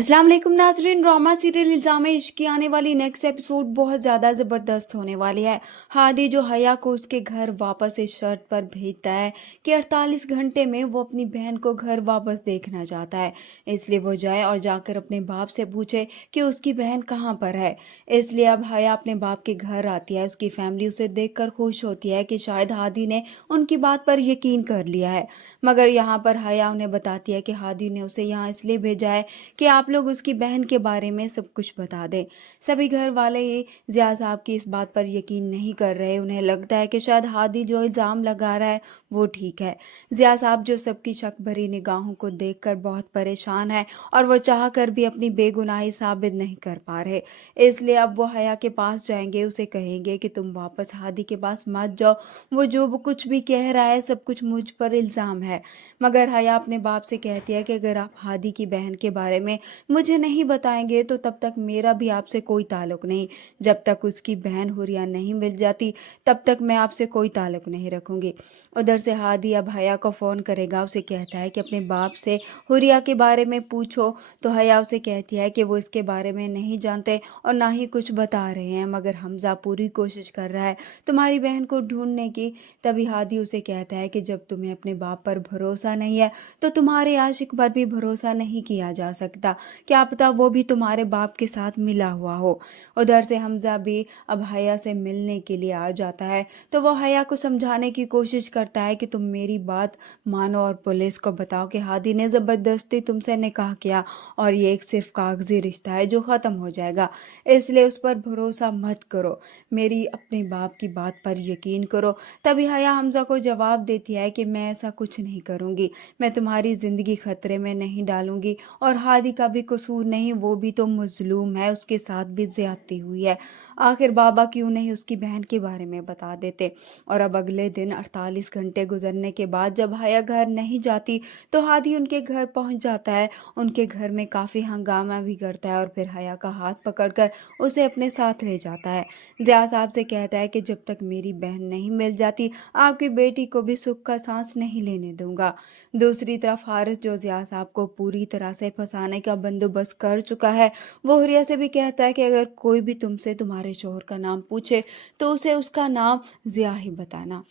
अस्सलाम वालेकुम नाज़रीन। ड्रामा सीरियल इल्ज़ाम इश्क की आने वाली नेक्स्ट एपिसोड बहुत ज़्यादा ज़बरदस्त होने वाली है। हादी जो हया को उसके घर वापस इस शर्त पर भेजता है कि 48 घंटे में वो अपनी बहन को घर वापस देखना चाहता है, इसलिए वो जाए और जाकर अपने बाप से पूछे कि उसकी बहन कहाँ पर है। इसलिए अब हया अपने बाप के घर आती है। उसकी फैमिली उसे देखकर खुश होती है कि शायद हादी ने उनकी बात पर यकीन कर लिया है, मगर यहाँ पर हया उन्हें बताती है कि हादी ने उसे यहाँ इसलिए भेजा है कि आप लोग उसकी बहन के बारे में सब कुछ बता दें। सभी घर वाले ही ज़िया साहब की इस बात पर यकीन नहीं कर रहे। उन्हें लगता है कि शायद हादी जो इल्ज़ाम लगा रहा है वो ठीक है। ज़िया साहब जो सबकी शक भरी निगाहों को देखकर बहुत परेशान है और वो चाह कर भी अपनी बेगुनाही साबित नहीं कर पा रहे। इसलिए अब वो हया के पास जाएंगे, उसे कहेंगे कि तुम वापस हादी के पास मत जाओ, वो कुछ भी कह रहा है सब कुछ मुझ पर इल्ज़ाम है। मगर हया अपने बाप से कहती है कि अगर आप हादी की बहन के बारे में मुझे नहीं बताएंगे तो तब तक मेरा भी आपसे कोई ताल्लुक नहीं। जब तक उसकी बहन हुरिया नहीं मिल जाती तब तक मैं आपसे कोई ताल्लुक नहीं रखूंगी। उधर से हादी अब हया को फ़ोन करेगा। उसे कहता है कि अपने बाप से हुरिया के बारे में पूछो। तो हया उसे कहती है कि वो इसके बारे में नहीं जानते और ना ही कुछ बता रहे हैं, मगर हमजा पूरी कोशिश कर रहा है तुम्हारी बहन को ढूंढने की। तभी हादी उसे कहता है कि जब तुम्हें अपने बाप पर भरोसा नहीं है तो तुम्हारे आशिक पर भी भरोसा नहीं किया जा सकता। क्या पता वो भी तुम्हारे बाप के साथ मिला हुआ हो। उधर से हमजा भी अब हया से मिलने के लिए आ जाता है। तो वो हया को समझाने की कोशिश करता है कि तुम मेरी बात मानो और पुलिस को बताओ कि हादी ने ज़बरदस्ती तुमसे निकाह किया और ये एक सिर्फ कागजी रिश्ता है जो ख़त्म हो जाएगा, इसलिए उस पर भरोसा मत करो, मेरी अपने बाप की बात पर यकीन करो। तभी हया हमजा को जवाब देती है कि मैं ऐसा कुछ नहीं करूँगी, मैं तुम्हारी ज़िंदगी खतरे में नहीं डालूंगी और हादी का भी कसूर नहीं, वो भी तो मजलूम है, उसके साथ भी ज्यादती हुई है। आखिर बाबा क्यों नहीं उसकी बहन के बारे में बता देते। और अब अगले दिन 48 घंटे गुजरने के बाद जब हया घर नहीं जाती तो हादी उनके घर पहुंच जाता है। उनके घर में काफ़ी हंगामा भी करता है और फिर हया का हाथ पकड़कर उसे अपने साथ ले जाता है। ज़िया साहब से कहता है कि जब तक मेरी बहन नहीं मिल जाती आपकी बेटी को भी सुख का सांस नहीं लेने दूंगा। दूसरी तरफ हारिस जो ज़िया साहब को पूरी तरह से फंसाने का बंदोबस्त कर चुका है, वो हुरिया से भी कहता है कि अगर कोई भी तुमसे तुम्हारे शोहर का नाम पूछे तो उसे उसका नाम ज़िया ही बताना।